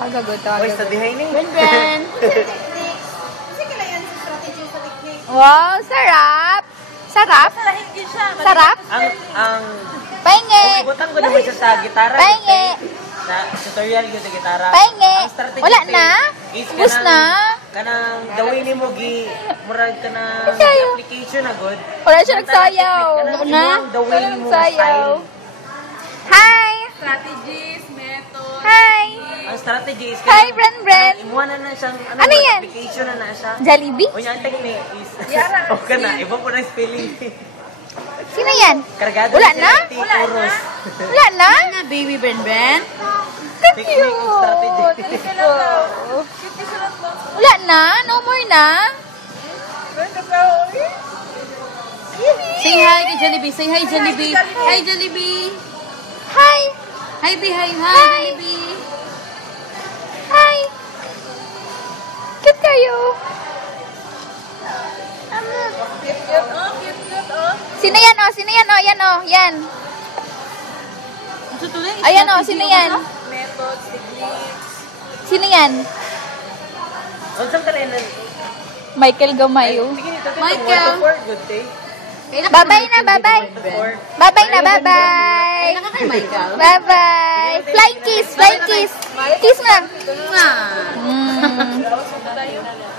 Pagagod. Oy, studyhay ni. Ben. Wow, sarap. Sarap. Sarap. Ang Pahingi. butang ko naman siya sa gitara. Pahingi. Sa tutorial yun sa gitara. Pahingi. Ang strategy Wala na. is Bus na. Kanang gawin ni mo murag ka na Sayo. application na good. Wala siya nagsayaw. Kanang Na? gawin Wala mo nagsayaw. style. Hi. Strategies, methods. Hi. Ang strategy is Hi, Bren. imuha na siyang Ano yan? application na siya. Jollibee? O yung technique is okay na, iba po na spelling. Sino yan? Kargado Wala si na? Ate Oros. Wala na? Na, baby Ben. Technique and strategy. Wala na? No more na? Say hi kay Jollibee. Say hi, Jollibee. Hi, Jollibee. Hi. Hi, Bi. Hi, Jollibee. Hi. Cute kayo. Sino yan oh? Sino yan oh? Yan oh. Yan. Ayan oh. Sino yan? Methods, techniques. Sino yan? Unsang kalayan Michael Gamayo. Michael. Good day. Bye-bye na. Bye-bye. Bye-bye na. Bye-bye. Nakakay, Michael. Bye-bye. Flying kiss. Flying kiss. Kiss na. Mwah. Mm.